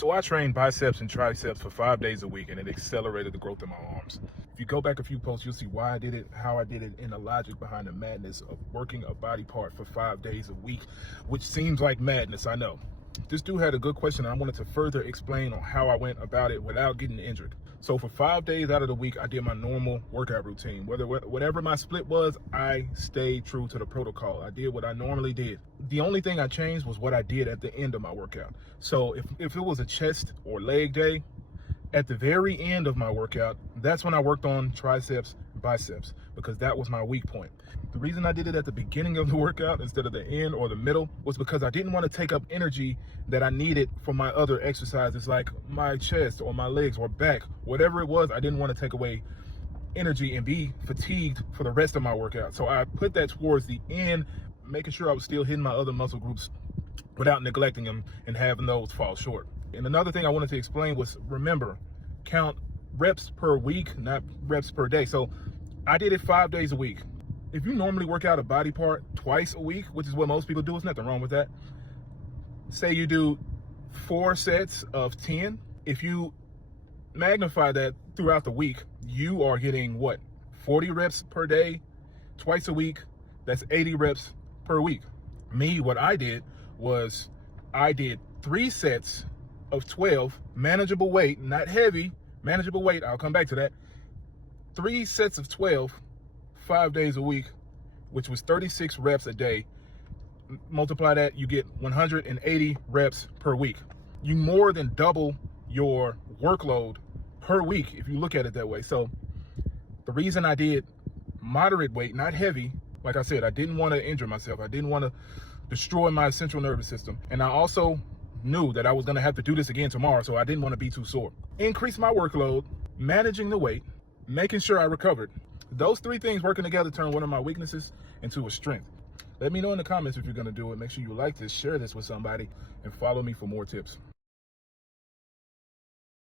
So I trained biceps and triceps for 5 days a week, and it accelerated the growth of my arms. If you go back a few posts, you'll see why I did it, how I did it, and the logic behind the madness of working a body part for 5 days a week, which seems like madness, I know. This dude had a good question, and I wanted to further explain on how I went about it without getting injured. So for 5 days out of the week, I did my normal workout routine. Whatever my split was, I stayed true to the protocol. I did what I normally did. The only thing I changed was what I did at the end of my workout. So if it was a chest or leg day, at the very end of my workout, that's when I worked on triceps, biceps, because that was my weak point. The reason I did it at the beginning of the workout instead of the end or the middle was because I didn't want to take up energy that I needed for my other exercises, like my chest or my legs or back, whatever it was. I didn't want to take away energy and be fatigued for the rest of my workout. So I put that towards the end, making sure I was still hitting my other muscle groups without neglecting them and having those fall short. And another thing I wanted to explain was, remember, count reps per week, not reps per day. So I did it 5 days a week. If you normally work out a body part twice a week, which is what most people do, there's nothing wrong with that. Say you do 4 sets of 10. If you magnify that throughout the week, you are getting what? 40 reps per day, twice a week. That's 80 reps per week. Me, what I did was I did 3 sets of 12, manageable weight, not heavy, manageable weight. I'll come back to that. 3 sets of 12, 5 days a week, which was 36 reps a day. Multiply that, you get 180 reps per week. You more than double your workload per week if you look at it that way. So the reason I did moderate weight, not heavy, like I said, I didn't want to injure myself. I didn't want to destroy my central nervous system. And I also knew that I was going to have to do this again tomorrow, so I didn't want to be too sore. Increase my workload, managing the weight, making sure I recovered. Those 3 things working together turn one of my weaknesses into a strength. Let me know in the comments if you're going to do it. Make sure you like this, share this with somebody, and follow me for more tips.